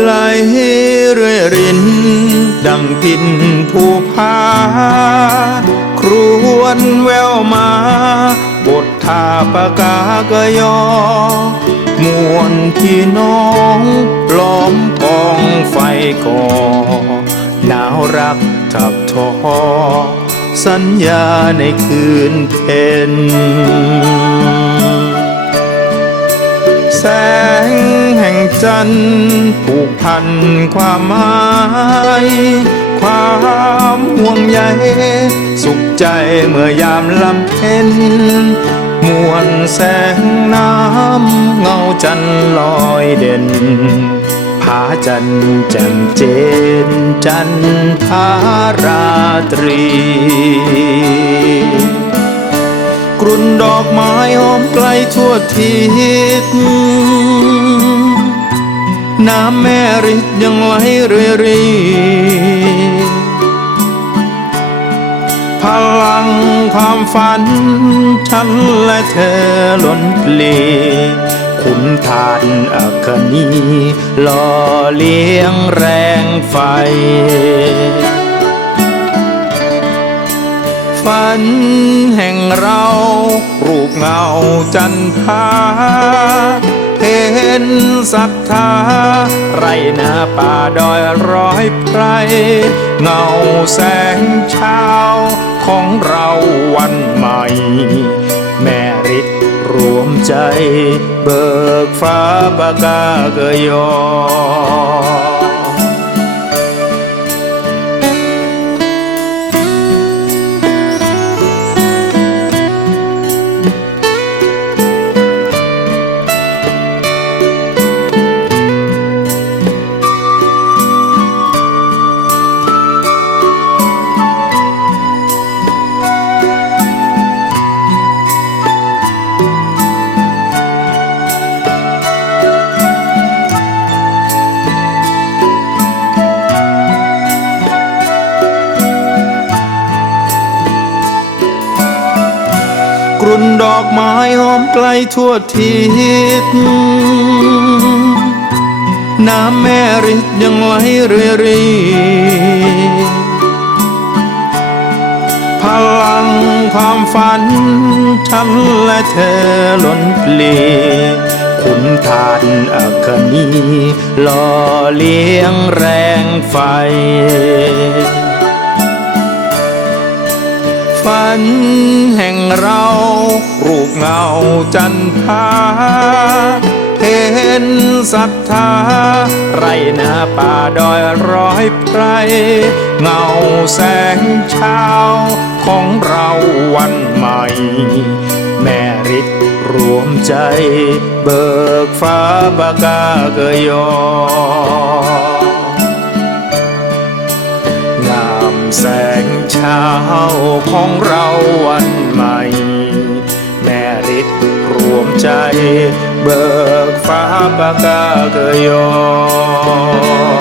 ไหลเรื่อยริน ดังพินผู้พาครวนแววมา บททาปากากยอ มวนที่น้องล้อมกองไฟก่อ บทอสัญญาในคืนเพ็ญแสงแห่งจันทร์ผูกพันความหมายความห่วงใยสุขใจเมื่อยามลำเพ็ญมวลแสงน้ำเงาจันทร์ลอยเด่นผาจันทร์แจ่มเจน จันทาราตรี กรุ่นดอกไม้หอมไกลทั่วทิศน้ำแม่ริดยังไหลเรื่อยรีพลังความฝันฉันและเธอล้นเพล ขุนทานอัคนีหล่อเลี้ยงแรงไฟ ฝันแห่งเรารูปเงาจันทราเห็นศรัทธา ไรนาป่าดอยร้อยไพรเงาแสงเช้าของเราวัน เบิกฟ้าประกาศยอ กรุ่นดอกไม้หอมไกลทั่วทิศน้ำแม่ริดยังไหลเรื่อยรีพลังความฝัน ฉันและเธอล้นเพลขุนทานอัคนีหล่อเลี้ยงแรงไฟ ฝันแห่งเรา รูปเงาจันทราเห็นศรัทธา ไรนาป่าดอยร้อยไพรเงาแสงเช้าของเราวันใหม่ แม่ฤทธิ์รวมใจ เบิกฟ้าบากาเกยองามแสงเช้าของเราวันใหม่ ใจ เบิกฟ้าประกาศยอ